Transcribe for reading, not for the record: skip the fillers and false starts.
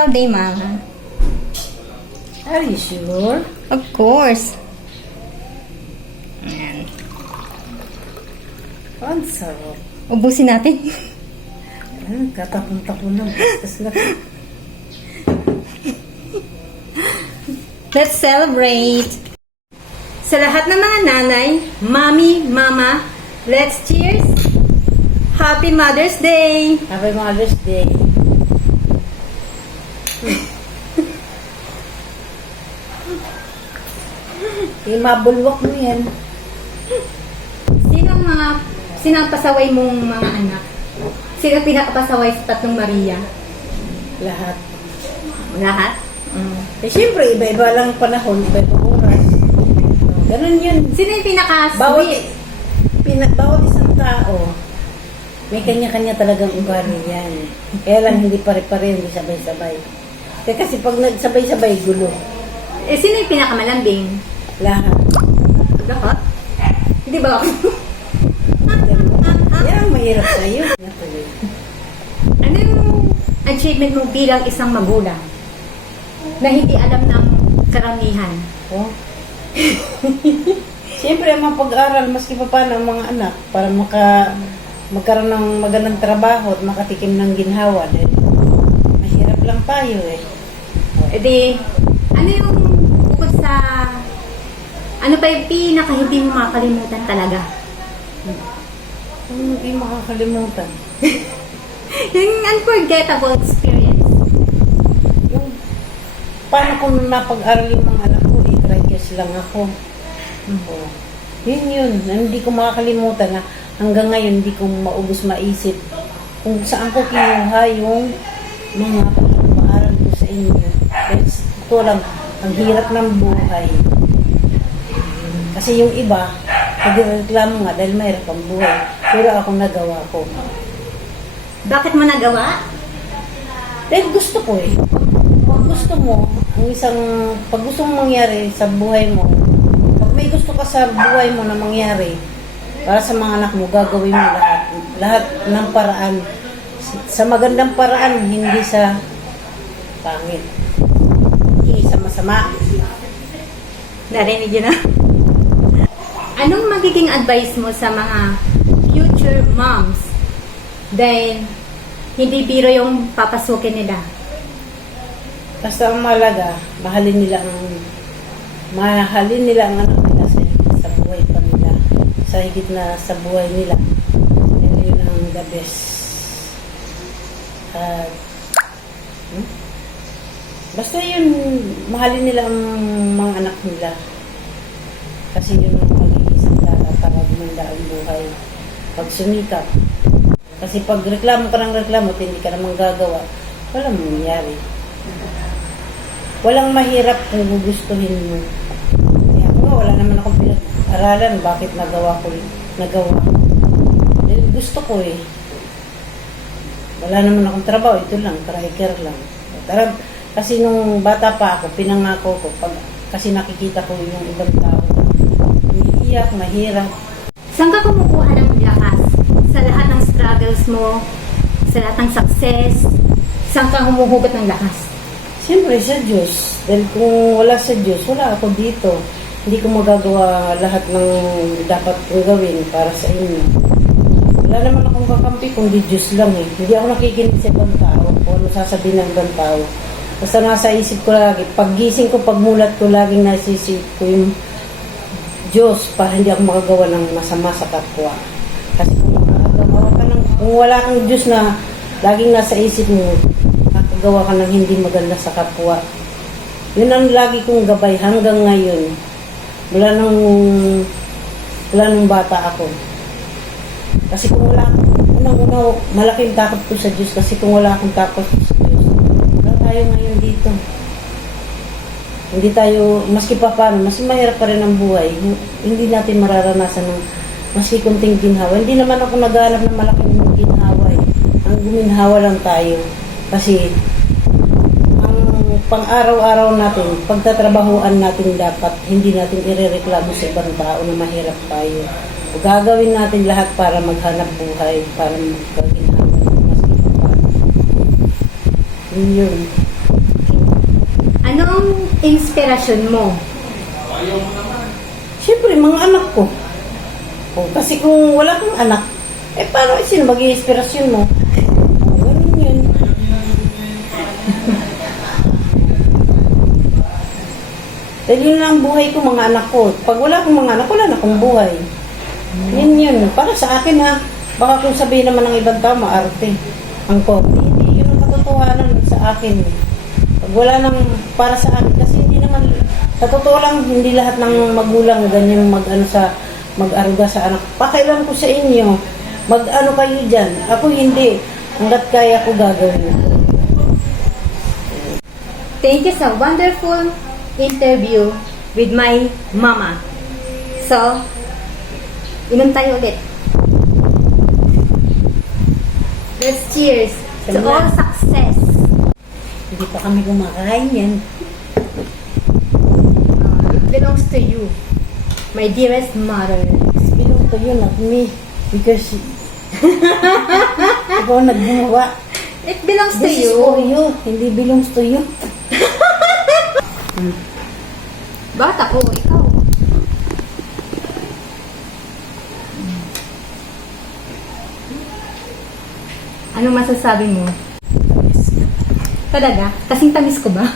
Proud day, Mama. Are you sure? Of course. Ayan. Ang sarap. Ubusin natin. Katapon-tapon ng pastas na. Let's celebrate! Sa lahat ng mga nanay, mommy, mama, let's cheers! Happy Mother's Day! Happy Mother's Day. Mabulwak mo yan. Sino ang pasaway mong mga anak? Sino ang pinakapasaway sa tatlong Maria? Lahat. Lahat? Eh, siyempre, iba-iba lang panahon, iba-iba oras. Ganun yun. Sino yung Bawat, pinaka-sweet? bawat isang tao, may kanya-kanya talagang ugali yan. Kaya lang hindi pare-pare, hindi sabay-sabay. Kasi pag nagsabay-sabay, gulo. Eh, sino yung pinakamalambing? Lahat. Lahat? Hindi ba ako? Yan ang mahirap sa'yo. Ano yung achievement mo bilang isang magulang na hindi alam ng karamihan? Oh. Siyempre, ang mapag-aral, maski pa paano ang mga anak, para magkaroon ng magandang trabaho at makatikim ng ginhawa. Dahil mahirap lang tayo eh. E di, ano yung bukod sa... Ano pa yung pinaka hindi mo makakalimutan talaga? Hindi makakalimutan. Yung unforgettable experience. Yung, paano kung napag-aral yung mga anak ko, i-try case lang ako. Oh. Yun. Hindi ko makakalimutan na hanggang ngayon hindi ko maubos maisip kung saan ko kinuha yung mga pag-aaral ko sa inyo. Kasi ito lang, ang hirap ng buhay. Kasi yung iba, nagreklamo nga dahil mayroon pang buhay. Pero ako nagawa ko. Bakit mo nagawa? Dahil gusto ko eh. Pag gusto mo, pag gusto mong mangyari sa buhay mo, pag may gusto ka sa buhay mo na mangyari, para sa mga anak mo, gagawin mo lahat. Lahat ng paraan. Sa magandang paraan, hindi sa pangit. Hindi sa masama. Narinig yun na? Anong magiging advice mo sa mga future moms dahil hindi biro yung papasukin nila? Basta ang mahalaga, mahalin nila ang anak nila sa buhay pa nila. Sa higit na sa buhay nila. Yun ang the best. Basta yun, mahalin nila ang mga anak nila. Kasi yun ang mag-iisang dala para gumanda ang buhay. Pag sumikap. Kasi pag reklamo ka ng reklamo at hindi ka namang gagawa, walang mangyayari. Walang mahirap kung gugustuhin mo. Kaya ako nga, wala naman akong pinag-aralan. Bakit nagawa ko? Dahil gusto ko eh. Wala naman akong trabaho. Ito lang, striker lang. Kasi nung bata pa ako, pinangako ko. Kasi nakikita ko yung ibang tao. Umiiyak, mahirap. Saan ka kumukuha ng lakas? Sa lahat ng struggles mo, sa lahat ng success, saan ka humuhugot ng lakas? Siyempre sa Diyos. Dahil kung wala sa Diyos, wala ako dito. Hindi ko magagawa lahat ng dapat kong gawin para sa inyo. Wala naman akong kakampi kundi Diyos lang eh. Hindi ako nakikinig sa ibang tao kung ano sasabihin ng ibang tao. Basta nasa isip ko lagi, paggising ko, pagmulat ko, laging nasisip ko yung Diyos para hindi ako makagawa ng masama sa kapwa. Kasi kung wala kang Diyos na laging nasa isip mo, makagawa ka ng hindi maganda sa kapwa. Yun ang lagi kong gabay hanggang ngayon. Wala nung bata ako. Kasi kung wala, unang-una, malaking takot ko sa Diyos. Kasi kung wala akong takot sa Diyos, wala tayo ngayon dito. Hindi tayo, maski pa paano, mas mahirap pa rin ang buhay. Hindi natin mararanasan ng maski kunting ginhawa. Hindi naman ako naghahanap ng malaking ginhawa eh. Ang guminhawa lang tayo. Kasi, ang pang-araw-araw natin, pagtatrabahuan natin dapat, hindi natin irereklamo sa ibang tao na mahirap tayo. Gagawin natin lahat para maghanap buhay, para magkaginhawa. Maski pa paano. Yun. Anong inspirasyon mo? Siyempre, mga anak ko. O, kasi kung wala kang anak, paano sino maging inspirasyon mo? O, ganun yun. Dahil yun lang ang buhay ko, mga anak ko. Pag wala akong mga anak, wala na akong buhay. Yun. Para sa akin ha. Baka kung sabihin naman ng ibang tao, maarte. Ang pobre. Hindi, yun ang katotohanan sa akin. Pag wala nang para sa akin, kasi hindi naman, sa totoo lang, hindi lahat ng magulang ganyan mag-aruga sa anak. Pakailan ko sa inyo, mag-ano kayo dyan. Ako hindi. Hanggat kaya ko gagawin. Thank you sa wonderful interview with my mama. So, inom tayo ulit. Let's cheers to all success. Hindi pa kami kumakain yan. It belongs to you, my dearest mother. It's belong to you, not me. Because ikaw naggumawa. It belongs to This you. is for you. Hindi belongs to you. Bata ko, ikaw. Anong masasabi mo? Talaga? Kasing tamis ko ba?